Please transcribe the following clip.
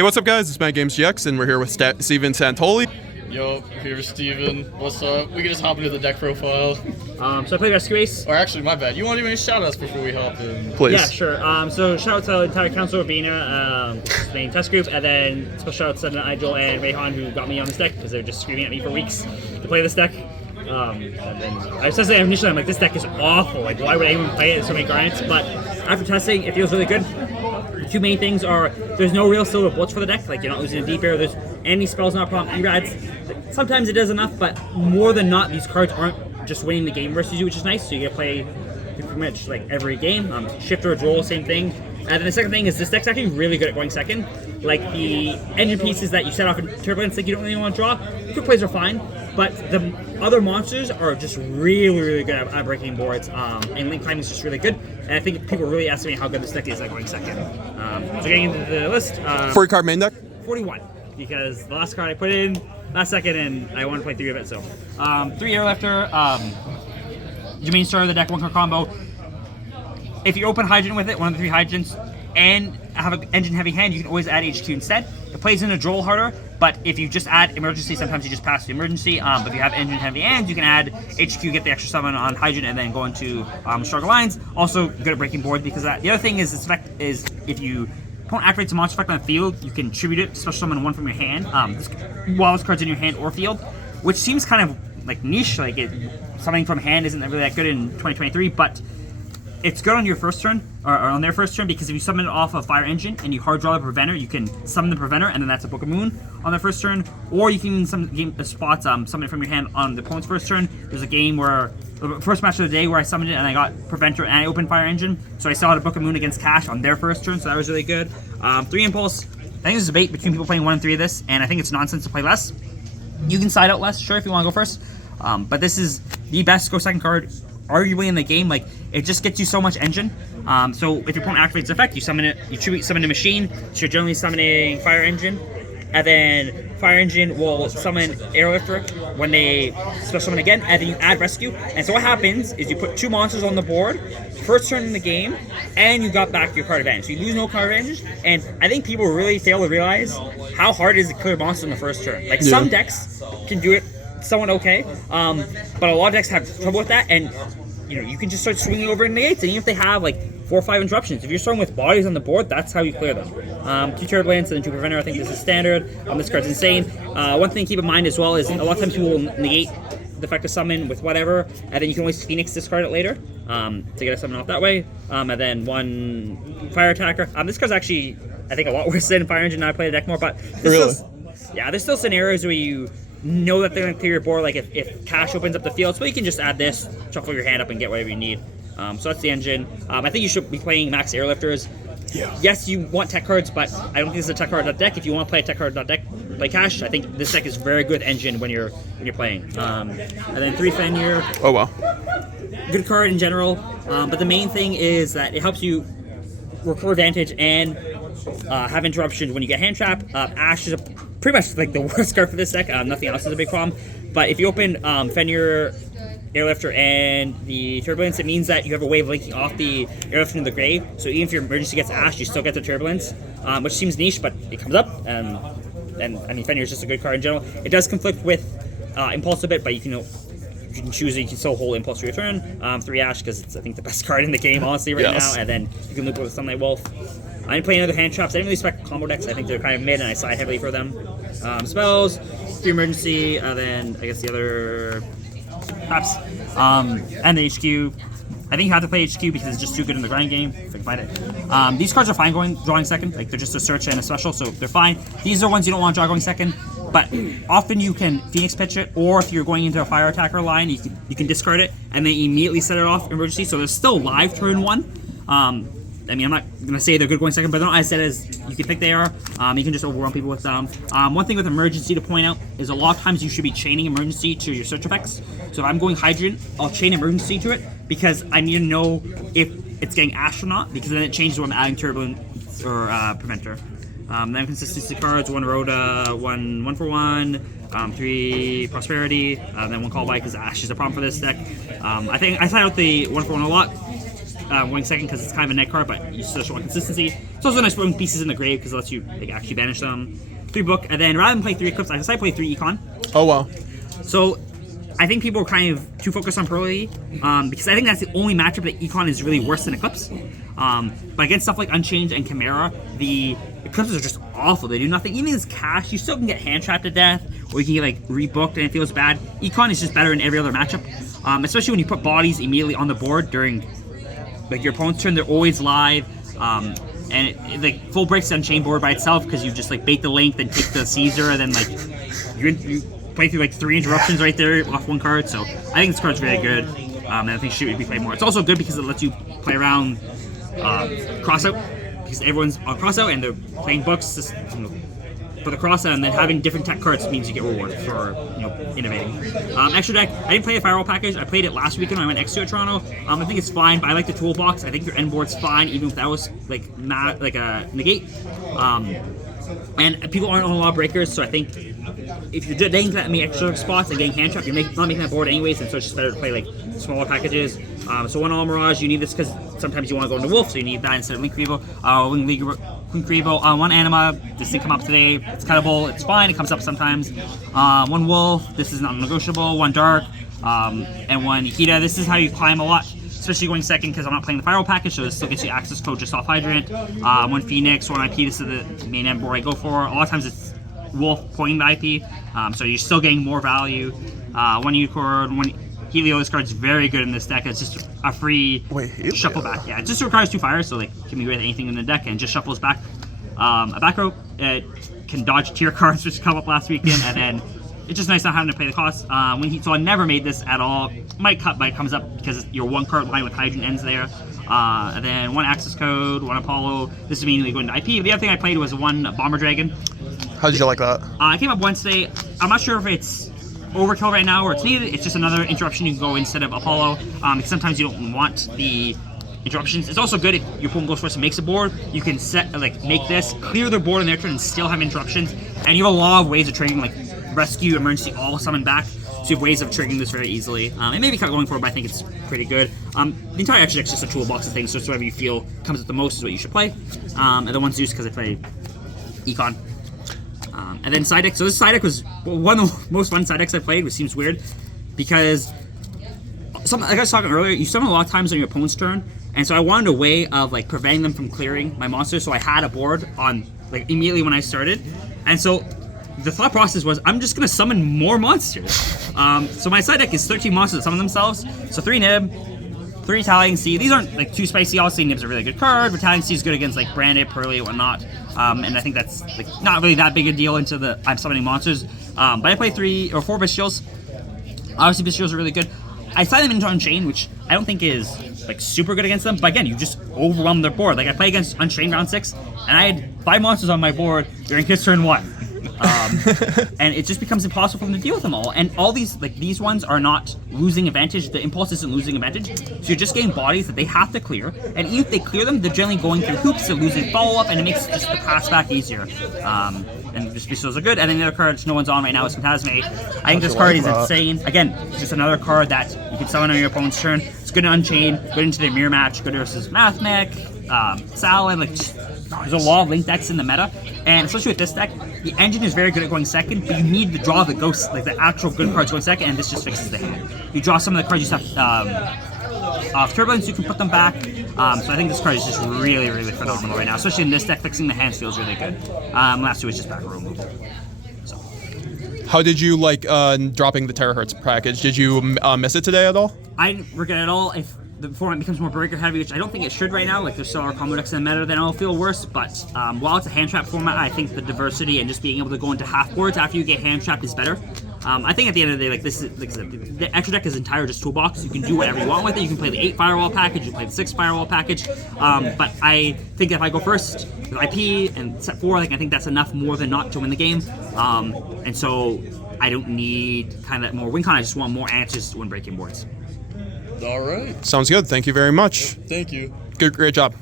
Hey, what's up, guys? It's MetaGamesGX, and we're here with Steven Santoli. Yo, here's Steven. What's up? We can just hop into the deck profile. So I played Rescue Ace. Or actually, my bad. You want to even shout outs before we hop in? Please. Yeah, sure. So shout out to the entire council of Bina, main test group, and then special shout out to Nigel and Rayhan who got me on this deck because they were just screaming at me for weeks to play this deck. And then I was testing it initially. I'm like, this deck is awful. Like, why would anyone play it? There's so many giants. But after testing, it feels really good. The two main things are there's no real silver bullets for the deck. Like, you're not losing a deep air. There's any spells not a problem. Erads, sometimes it does enough, but more than not, these cards aren't just winning the game versus you, which is nice. So you get to play pretty much like every game. Shifter, Droll, same thing. And then the second thing is this deck's actually really good at going second. Like the engine pieces that you set off in Turbulence, like you don't really want to draw. Quick plays are fine, but the other monsters are just really good at breaking boards. And link climbing is just really good. And I think people really estimate how good this deck is at going second. So getting into the list, 40-card main deck? 41, because the last card I put in last second, and I want to play 3 of it. So 3 Airlifter, your main starter of the deck, 1-card combo. If you open Hydrant with it, one of the 3 Hydrants, and have an engine heavy hand, you can always add HQ instead. It plays in a Droll harder, but if you just add Emergency, sometimes you just pass the Emergency. But if you have engine heavy hands, you can add HQ, get the extra summon on Hydrant, and then go into Struggle Lines. Also good at breaking board because that. The other thing is this effect is if you opponent activates a monster effect on the field, you can tribute it, special summon 1 from your hand. While this card's in your hand or field, which seems kind of like niche. Like summoning from hand isn't really that good in 2023, but it's good on your first turn, or on their first turn, because if you summon it off a Fire Engine and you hard draw the Preventer, you can summon the Preventer, and then that's a Book of Moon on their first turn. Or you can summon it from your hand on the opponent's first turn. There's a game where, the first match of the day where I summoned it and I got Preventer and I opened Fire Engine, so I still had a Book of Moon against Cash on their first turn, so that was really good. 3 Impulse, I think there's a debate between people playing 1 and 3 of this, and I think it's nonsense to play less. You can side out less, sure, if you want to go first, but this is the best go second card arguably in the game. Like, it just gets you so much engine. So if your opponent activates the effect, you summon it, you tribute summon a machine, so you're generally summoning Fire Engine, and then Fire Engine will summon Airlifter when they special summon again, and then you add Rescue. And so what happens is you put 2 monsters on the board, first turn in the game, and you got back your card advantage. So you lose no card advantage, and I think people really fail to realize how hard it is to clear monsters in the first turn. Like, some decks can do it somewhat okay, but a lot of decks have trouble with that, and you can just start swinging over in the gates, and even if they have like 4 or 5 interruptions, if you're starting with bodies on the board, that's how you clear them. 2 Turbulence and then 2 Preventer, I think this is standard. This card's insane. One thing to keep in mind as well is a lot of times people will negate the effect of summon with whatever, and then you can always Phoenix discard it later to get a summon off that way. And then 1 Fire Attacker. This card's actually, I think, a lot worse than Fire Engine. Now I play the deck more, but there's still scenarios where you know that they're going to clear your board, like if Cash opens up the field, so you can just add this, shuffle your hand up, and get whatever you need. So that's the engine. I think you should be playing max Airlifters. Yeah. Yes, you want tech cards, but I don't think this is a tech card deck. If you want to play a tech card deck, play Cash. I think this deck is very good engine when you're playing. And then 3 Fenrir. Oh, wow. Good card in general, but the main thing is that it helps you record advantage and have interruptions when you get hand trap. Ash is pretty much like the worst card for this deck. Nothing else is a big problem. But if you open Fenrir, Airlifter, and the Turbulence, it means that you have a way of linking off the Airlifter into the grave. So even if your emergency gets Ash, you still get the Turbulence, which seems niche, but it comes up. And I mean, Fenrir is just a good card in general. It does conflict with Impulse a bit, but you can choose it. You can still hold Impulse for your turn. 3 Ash, because it's, I think, the best card in the game, honestly, right now. And then you can loop it with Sunlight Wolf. I didn't play any other hand traps. I didn't really expect combo decks. I think they're kind of mid, and I side heavily for them. Spells, 3 Emergency, then I guess the other traps, and the HQ. I think you have to play HQ because it's just too good in the grind game, if I can find it. These cards are fine drawing second. Like, they're just a search and a special, so they're fine. These are ones you don't want to draw going second, but often you can Phoenix pitch it, or if you're going into a Fire Attacker line, you can discard it and then immediately set it off emergency. So there's still live turn 1. I mean, I'm not going to say they're good going second, but I said as you can think they are. You can just overwhelm people with them. One thing with Emergency to point out is a lot of times you should be chaining Emergency to your search effects. So if I'm going Hydrant, I'll chain Emergency to it because I need to know if it's getting Ash or not, because then it changes when I'm adding Turbulence or Preventer. Then consistency cards, 1 Rhoda, 1 for 1, 3 Prosperity, then 1 Call By because Ash is a problem for this deck. I think I side out the 1 for 1 a lot. going second because it's kind of a net card, but you still want consistency. It's also nice putting pieces in the grave because it lets you like actually banish them. 3 book, and then rather than play 3 Eclipse, I decided to play 3 Econ. Oh wow. So I think people are kind of too focused on Pearly because I think that's the only matchup that Econ is really worse than Eclipse. But against stuff like Unchanged and Chimera, the Eclipses are just awful. They do nothing. Even as cash, you still can get hand trapped to death, or you can get like rebooked and it feels bad. Econ is just better in every other matchup, especially when you put bodies immediately on the board during like your opponent's turn. They're always live. And it like full breaks the Unchained board by itself because you just like bait the link, then take the Caesar, and then like you play through like 3 interruptions right there off 1 card. So I think this card's very good, and I think should be played more. It's also good because it lets you play around crossout because everyone's on crossout and they're playing books just, for the crossout, and then having different tech cards means you get rewarded for innovating. Extra deck, I didn't play the Firewall package. I played it last weekend when I went extra to Toronto. I think it's fine, but I like the toolbox. I think your end board's fine, even if that was like a negate. And people aren't on a lot of breakers, so I think if you're getting that many extra spots and getting hand trapped, you're not making that board anyways, and so it's just better to play like smaller packages. So 1 All Mirage, you need this because sometimes you want to go into Wolf, so you need that instead of Link Revo. Link Revo, 1 Anima, this didn't come up today, it's cuttable, it's fine, it comes up sometimes. 1 Wolf, this is not negotiable, 1 Dark, and 1 Hida. This is how you climb a lot, especially going second because I'm not playing the Firewall package, so this still gets you access code just off Hydrant. 1 Phoenix, 1 IP, this is the main end board I go for. A lot of times it's Wolf pointing the IP, so you're still getting more value. 1 Unicorn, 1 Helio, this card's very good in this deck. It's just a free shuffle back. Yeah, it just requires 2 fires, so like can be with anything in the deck and just shuffles back. A back row, it can dodge tier cards which come up last weekend, and then it's just nice not having to pay the cost. So I never made this at all. Might cut, but it comes up because your 1 card line with Hydrant ends there. And then 1 access code, 1 Apollo. This is immediately going to IP. The other thing I played was 1 Bomber Dragon. How did you like that? I came up Wednesday. I'm not sure if it's overkill right now or it's needed. It's just another interruption you can go instead of Apollo. Because sometimes you don't want the interruptions. It's also good if your opponent goes first and makes a board. You can make this, clear their board on their turn and still have interruptions. And you have a lot of ways of triggering like rescue, emergency, all summon back. So you have ways of triggering this very easily. It may be cut going forward, but I think it's pretty good. The entire extra deck is just a toolbox of things, so it's whatever you feel comes up the most is what you should play. And then 1 Zeus because I play Econ. And then side deck. So this side deck was one of the most fun side decks I played, which seems weird because like I was talking earlier, you summon a lot of times on your opponent's turn, and so I wanted a way of like preventing them from clearing my monsters. So I had a board on like immediately when I started, and so the thought process was I'm just gonna summon more monsters. So my side deck is 13 monsters that summon themselves. So 3 Nib, 3 Italian Sea. These aren't like too spicy. Obviously, Nib's a really good card. Italian Sea is good against like Branded, Pearly, and whatnot. And I think that's like not really that big a deal into the I'm summoning monsters. But I play 3 or 4 Bestials. Obviously, Bestials are really good. I side them into Unchained, which I don't think is like super good against them. But again, you just overwhelm their board. Like I play against Unchained round 6, and I had 5 monsters on my board during his turn 1. And it just becomes impossible for them to deal with them all. And all these ones are not losing advantage. The impulse isn't losing advantage. So you're just getting bodies that they have to clear. And even if they clear them, they're generally going through hoops, they're losing follow-up, and it makes just the pass back easier. And just Bestials are good. And then the other card no one's on right now is Phantasmate. I think this card is insane. Again, it's just another card that you can summon on your opponent's turn. It's good in Unchained, good into their mirror match, good versus Mathmech, Salad, like there's a lot of link decks in the meta, and especially with this deck, the engine is very good at going second, but you need to draw the ghosts, like the actual good cards going second, and this just fixes the hand. You draw some of the cards you have Turbulence, you can put them back. So I think this card is just really, really phenomenal right now, especially in this deck. Fixing the hands feels really good. Last 2 is just back row removal. So. How did you like dropping the Terahertz package? Did you miss it today at all? I didn't regret it at all. If the format becomes more breaker heavy, which I don't think it should right now, like there's still our combo decks in the meta, then it'll feel worse. But while it's a hand trap format, I think the diversity and just being able to go into half boards after you get hand trapped is better. I think at the end of the day, like this is like the extra deck is entire just toolbox. You can do whatever you want with it. You can play the 8 firewall package, you can play the 6 firewall package. But I think if I go first with IP and set 4, like I think that's enough more than not to win the game. And so I don't need kind of more win con. I just want more answers when breaking boards. All right. Sounds good. Thank you very much. Thank you. Good, great job.